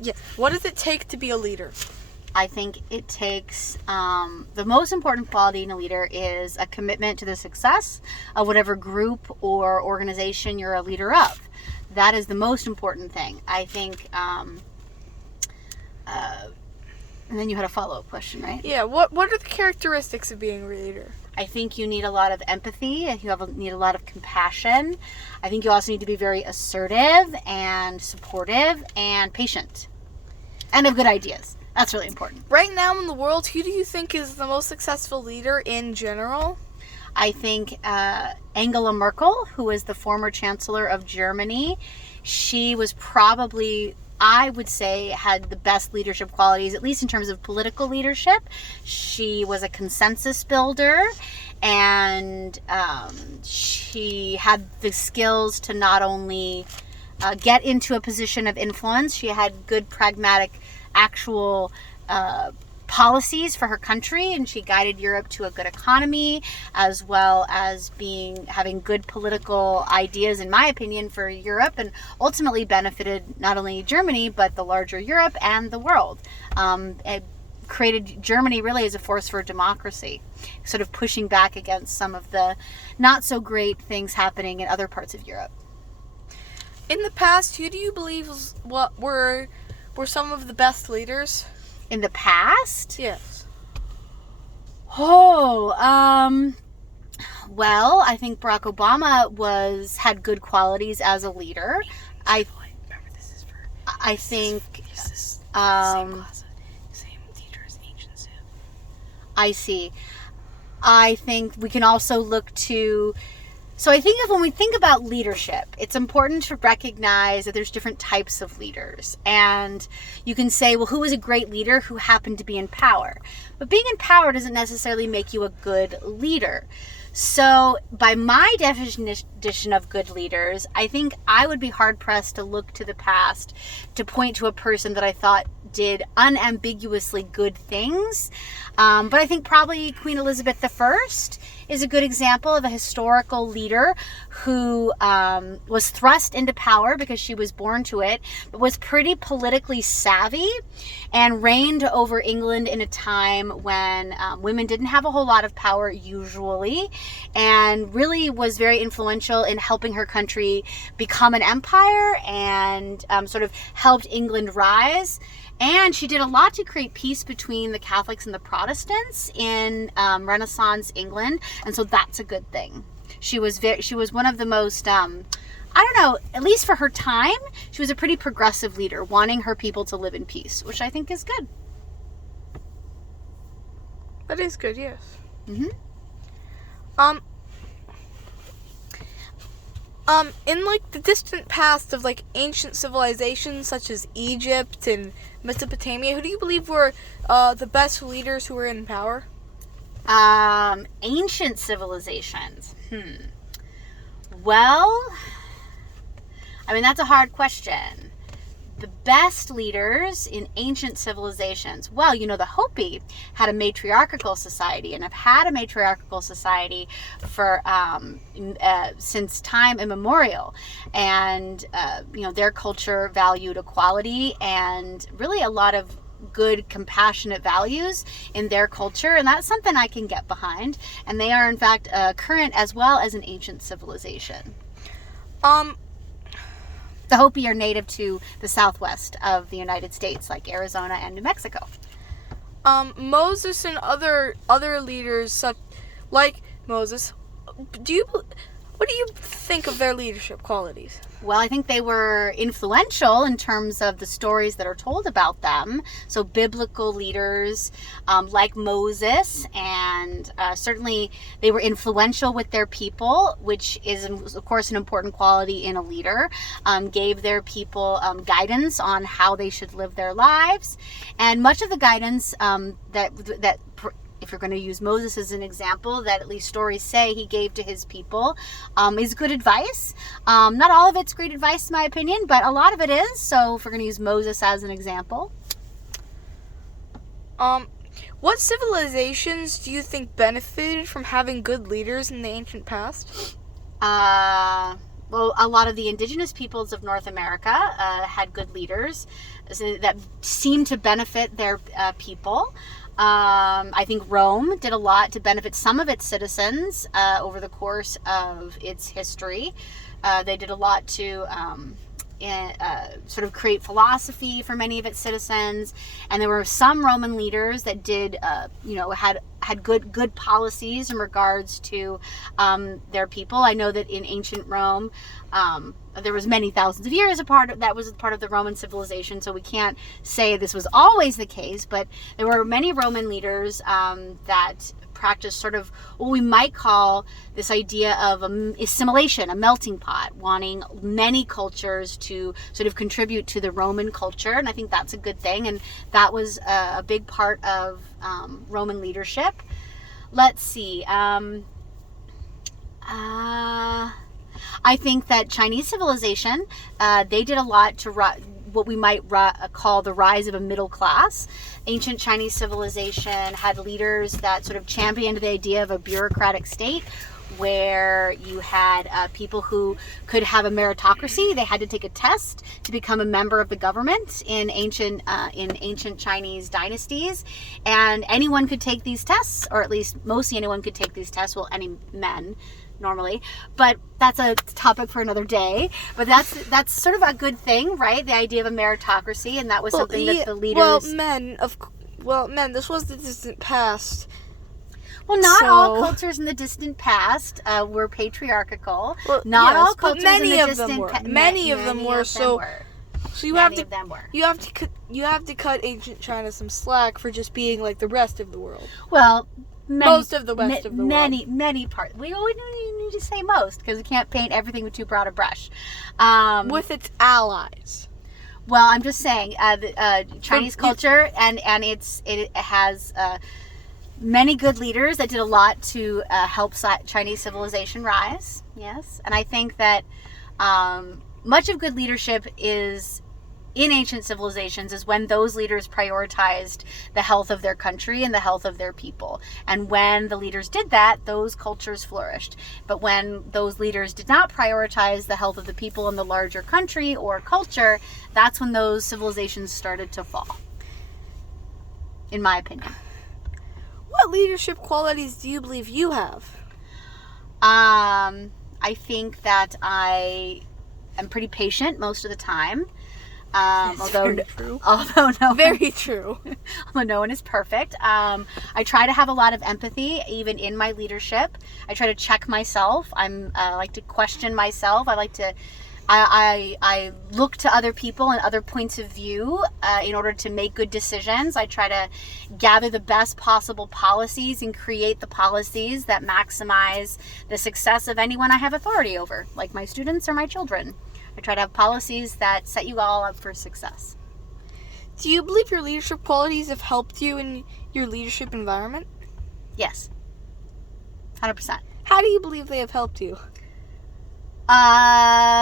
Yes. What does it take to be a leader? I think it takes, the most important quality in a leader is a commitment to the success of whatever group or organization you're a leader of. That is the most important thing. I think, and then you had a follow-up question, right? Yeah. What are the characteristics of being a leader? I think you need a lot of empathy. Need a lot of compassion. I think you also need to be very assertive and supportive and patient and have good ideas. That's really important. Right now in the world, who do you think is the most successful leader in general? I think Angela Merkel, who is the former chancellor of Germany, she was probably, I would say, had the best leadership qualities, at least in terms of political leadership. She was a consensus builder, and she had the skills to not only get into a position of influence, she had good pragmatic actual policies for her country, and she guided Europe to a good economy, as well as having good political ideas, in my opinion, for Europe, and ultimately benefited not only Germany but the larger Europe and the world. It created Germany really as a force for democracy, sort of pushing back against some of the not so great things happening in other parts of Europe. In the past, who do you believe were some of the best leaders? In the past? Yes. Well, I think Barack Obama had good qualities as a leader. I think same teacher as Ancient Civ. I see. I think we can also look to. So I think when we think about leadership, it's important to recognize that there's different types of leaders. And you can say, well, who is a great leader who happened to be in power? But being in power doesn't necessarily make you a good leader. So by my definition of good leaders, I think I would be hard-pressed to look to the past to point to a person that I thought did unambiguously good things. But I think probably Queen Elizabeth I is a good example of a historical leader who was thrust into power because she was born to it, but was pretty politically savvy and reigned over England in a time when women didn't have a whole lot of power usually, and really was very influential in helping her country become an empire and sort of helped England rise. And she did a lot to create peace between the Catholics and the Protestants in Renaissance England, and so that's a good thing. She was one of the most, at least for her time, she was a pretty progressive leader, wanting her people to live in peace, which I think is good. That is good, yes. Mm-hmm. In like the distant past of like ancient civilizations such as Egypt and Mesopotamia, who do you believe were the best leaders who were in power? Ancient civilizations. Well, I mean, that's a hard question. The best leaders in ancient civilizations, well, the Hopi had a matriarchal society and have had a matriarchal society for since time immemorial, and their culture valued equality and really a lot of good compassionate values in their culture, and that's something I can get behind, and they are in fact current as well as an ancient civilization. The Hopi are native to the southwest of the United States, like Arizona and New Mexico. Moses and other leaders, such like Moses, what do you think of their leadership qualities? Well, I think they were influential in terms of the stories that are told about them. So biblical leaders like Moses, and certainly they were influential with their people, which is, of course, an important quality in a leader. Gave their people guidance on how they should live their lives. And much of the guidance that if you're going to use Moses as an example, that at least stories say he gave to his people, is good advice. Not all of it's great advice, in my opinion, but a lot of it is. So if we're going to use Moses as an example. What civilizations do you think benefited from having good leaders in the ancient past? Well, a lot of the indigenous peoples of North America had good leaders. that seem to benefit their people. I think Rome did a lot to benefit some of its citizens over the course of its history. They did a lot to sort of create philosophy for many of its citizens, and there were some Roman leaders that did, had good policies in regards to their people. I know that in ancient Rome, there was many thousands of years that was part of the Roman civilization, so we can't say this was always the case, but there were many Roman leaders that practiced sort of what we might call this idea of assimilation, a melting pot, wanting many cultures to sort of contribute to the Roman culture, and I think that's a good thing, and that was a big part of Roman leadership. Let's see. I think that Chinese civilization, they did a lot to what we might call the rise of a middle class. Ancient Chinese civilization had leaders that sort of championed the idea of a bureaucratic state where you had people who could have a meritocracy. They had to take a test to become a member of the government in ancient Chinese dynasties, and anyone could take these tests, or at least mostly anyone could take these tests. Well, any men normally, but that's a topic for another day. But that's sort of a good thing, right? The idea of a meritocracy, and that was something that the leaders. Men. This was the distant past. Well, not all cultures in the distant past were patriarchal. Well, not yes, all cultures many in the of them distant were. past. Many of them were. So you have Many of them were. you have to cut ancient China some slack for just being like the rest of the world. Well, Most of the rest of the world. Many parts. We always need to say most because we can't paint everything with too broad a brush. With its allies. Well, I'm just saying, the Chinese culture and it has many good leaders that did a lot to help Chinese civilization rise. Yes, and I think that much of good leadership is in ancient civilizations is when those leaders prioritized the health of their country and the health of their people. And when the leaders did that, those cultures flourished. But when those leaders did not prioritize the health of the people in the larger country or culture, that's when those civilizations started to fall, in my opinion. What leadership qualities do you believe you have? I think that I am pretty patient most of the time. Although Very true. Although no one is perfect. I try to have a lot of empathy, even in my leadership. I try to check myself. I like to question myself. I look to other people and other points of view in order to make good decisions. I try to gather the best possible policies and create the policies that maximize the success of anyone I have authority over, like my students or my children. I try to have policies that set you all up for success. Do you believe your leadership qualities have helped you in your leadership environment? Yes. 100%. How do you believe they have helped you?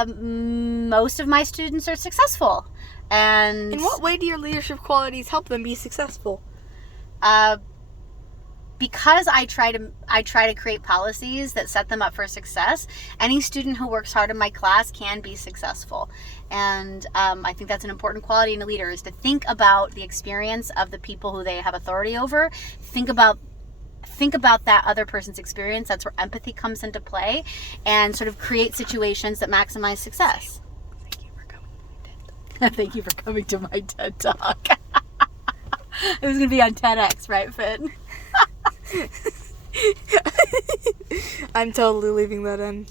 Most of my students are successful. And in what way do your leadership qualities help them be successful? Because I try to create policies that set them up for success. Any student who works hard in my class can be successful, and I think that's an important quality in a leader, is to think about the experience of the people who they have authority over. Think about that other person's experience. That's where empathy comes into play, and sort of create situations that maximize success. Thank you for coming to my TED Talk. It was going to be on TEDx, right, Finn? I'm totally leaving that in.